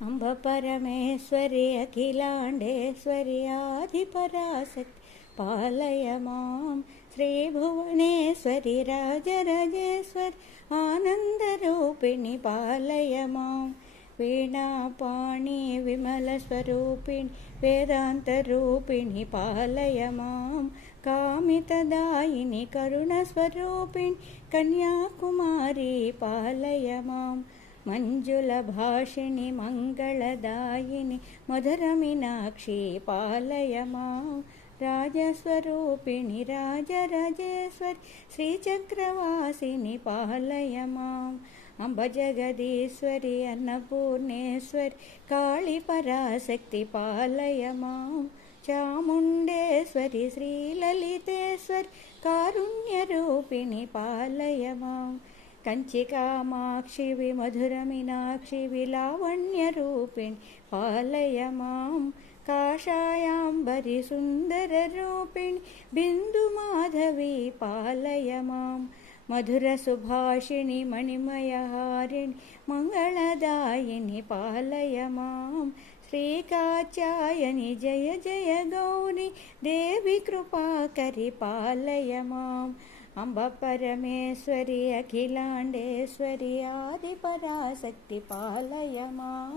అంబ పరమేశ్వరి అఖిలాండేశ్వరి ఆదిపరాశక్తి పాలయ మాం శ్రీభువనేశ్వరి రాజరాజేశ్వరి ఆనందరూపిణి పాలయ మాం వీణాపాణి విమలస్వరూపిణి వేదాంతరూపిణి పాలయ మాం కామితదాయిని కరుణస్వరూపిణి కన్యాకుమారి పాలయ మాం మంజుల భాషిణి మంగళదాయిని మధురమినాక్షి పాలయ మాం రాజస్వరూపిణి రాజరాజేశ్వరి శ్రీచక్రవాసిని పాలయ మాం అంబ జగదీశ్వరి అన్నపూర్ణేశ్వరి కాళి పరాశక్తి పాలయ మాం చాముండేశ్వరి శ్రీలలితేశ్వరి కారుణ్యరూపిణి పాలయ మాం కంచికామాక్షివి మధురమినాక్షివి లావణ్యరూపిణి పాలయ మాం కాషాయాంబరి సుందరరూపిణి బిందుమాధవి పాలయ మాం మధుర సుభాషిణి మణిమయహారిణి మంగళదాయిని పాలయ మాం శ్రీకాచాయని జయ జయ గౌరి దేవి కృపాకరి పాలయ మాం అంబ పరమేశ్వరి అఖిలాండేశ్వరి ఆది పరాశక్తి పాలయ మాం